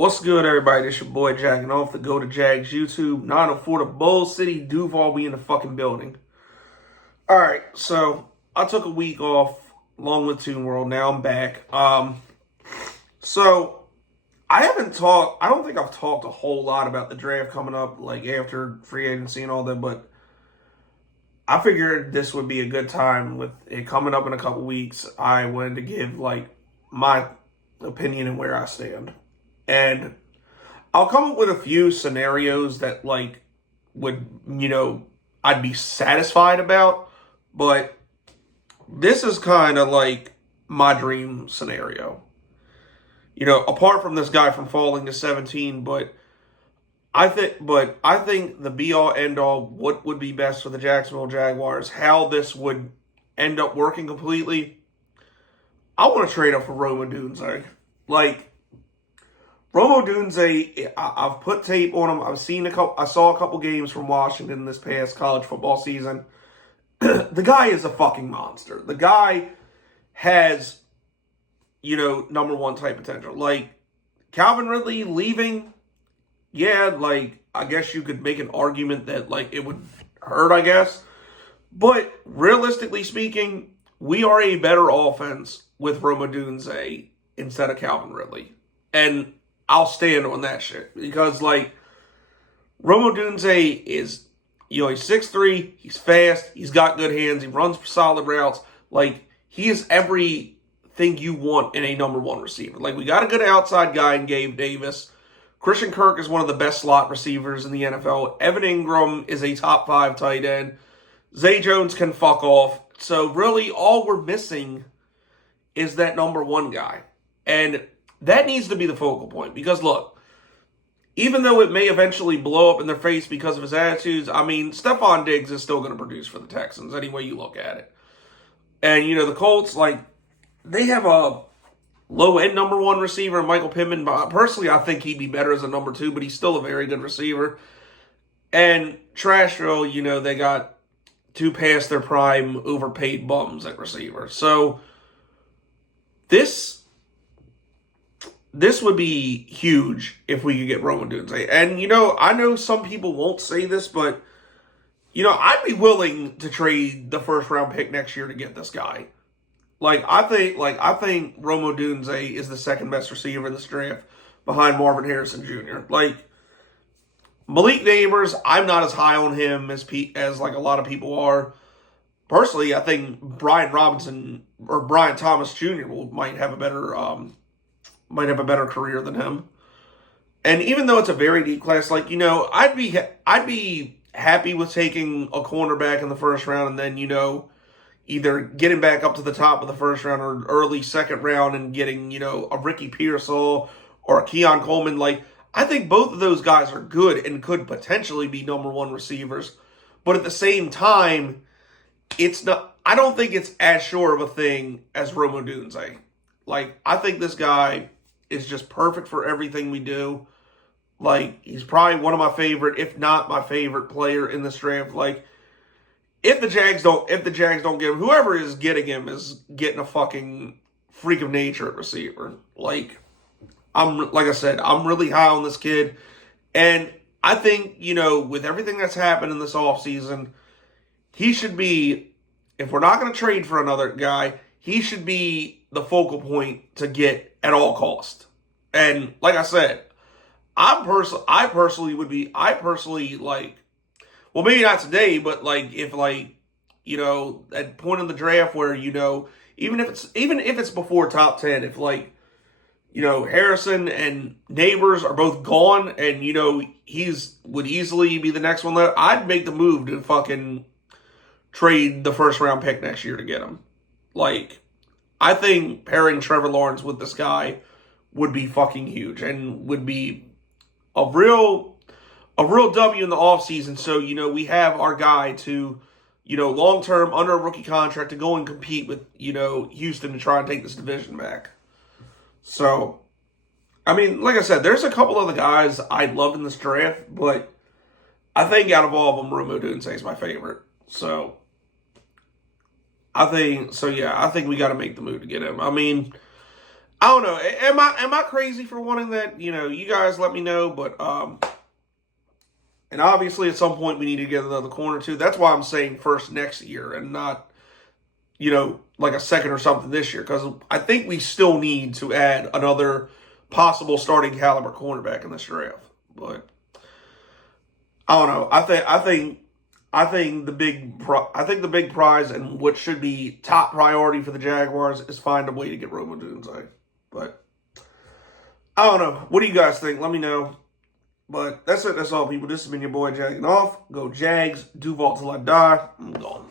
What's good, everybody? This your boy Jacking Off the Go to Jags YouTube. 904 to Bull City, Duval. We in the fucking building. All right, so I took a week off along with Toon World. Now I'm back. So I haven't talked. I don't think I've talked a whole lot about the draft coming up, like after free agency and all that. But I figured this would be a good time with it coming up in a couple weeks. I wanted to give like my opinion and where I stand. And I'll come up with a few scenarios that like would, I'd be satisfied about. But this is kind of like my dream scenario. Apart from this guy from falling to 17, but I think the be all end all, what would be best for the Jacksonville Jaguars, how this would end up working completely. I want to trade up for Odunze. Odunze, I've put tape on him. I saw a couple games from Washington this past college football season. The guy is a fucking monster. The guy has, number one type potential. Like, Calvin Ridley leaving, yeah, I guess you could make an argument that, it would hurt, I guess. But, realistically speaking, we are a better offense with Odunze instead of Calvin Ridley. And I'll stand on that shit. Because, Odunze is, he's 6'3", he's fast, he's got good hands, he runs solid routes. He is everything you want in a number one receiver. We got a good outside guy in Gabe Davis. Christian Kirk is one of the best slot receivers in the NFL. Evan Ingram is a top 5 tight end. Zay Jones can fuck off. So, really, all we're missing is that number one guy. And that needs to be the focal point. Because, look, even though it may eventually blow up in their face because of his attitudes, Stephon Diggs is still going to produce for the Texans any way you look at it. And, the Colts, they have a low-end number one receiver, Michael Pittman. Personally, I think he'd be better as a number two, but he's still a very good receiver. And Trashville, they got two past their prime overpaid bums at receiver. So, this would be huge if we could get Odunze. And, I know some people won't say this, but, I'd be willing to trade the first-round pick next year to get this guy. I think Odunze is the second-best receiver in this draft behind Marvin Harrison Jr. Malik Neighbors, I'm not as high on him as a lot of people are. Personally, I think Brian Thomas Jr. might have a better career than him. And even though it's a very deep class, I'd be happy with taking a cornerback in the first round and then, either getting back up to the top of the first round or early second round and getting, a Ricky Pearsall or a Keon Coleman. I think both of those guys are good and could potentially be number one receivers. But at the same time, I don't think it's as sure of a thing as Odunze. I think this guy is just perfect for everything we do. He's probably one of my favorite, if not my favorite player in this draft. If the Jags don't get him, whoever is getting him is getting a fucking freak of nature at receiver. Like I said, I'm really high on this kid. And I think, with everything that's happened in this offseason, he should be, if we're not going to trade for another guy, he should be the focal point to get at all cost. And like I said, I personally well, maybe not today, but if at point in the draft where, even if it's before top 10, if Harrison and Neighbors are both gone and, he's would easily be the next one left, I'd make the move to fucking trade the first round pick next year to get him. I think pairing Trevor Lawrence with this guy would be fucking huge and would be a real W in the offseason. So, we have our guy to, long-term under a rookie contract to go and compete with, Houston to try and take this division back. So, like I said, there's a couple other guys I'd love in this draft, but I think out of all of them, Odunze is my favorite. So, I think we got to make the move to get him. I don't know. Am I crazy for wanting that? You guys let me know. But and obviously at some point we need to get another corner too. That's why I'm saying first next year and not like a second or something this year, because I think we still need to add another possible starting caliber cornerback in this draft. But I don't know. I think the big prize and what should be top priority for the Jaguars is find a way to get Odunze. But I don't know. What do you guys think? Let me know. But that's it. That's all, people. This has been your boy Jagging Off. Go Jags. Duval till I die. I'm gone.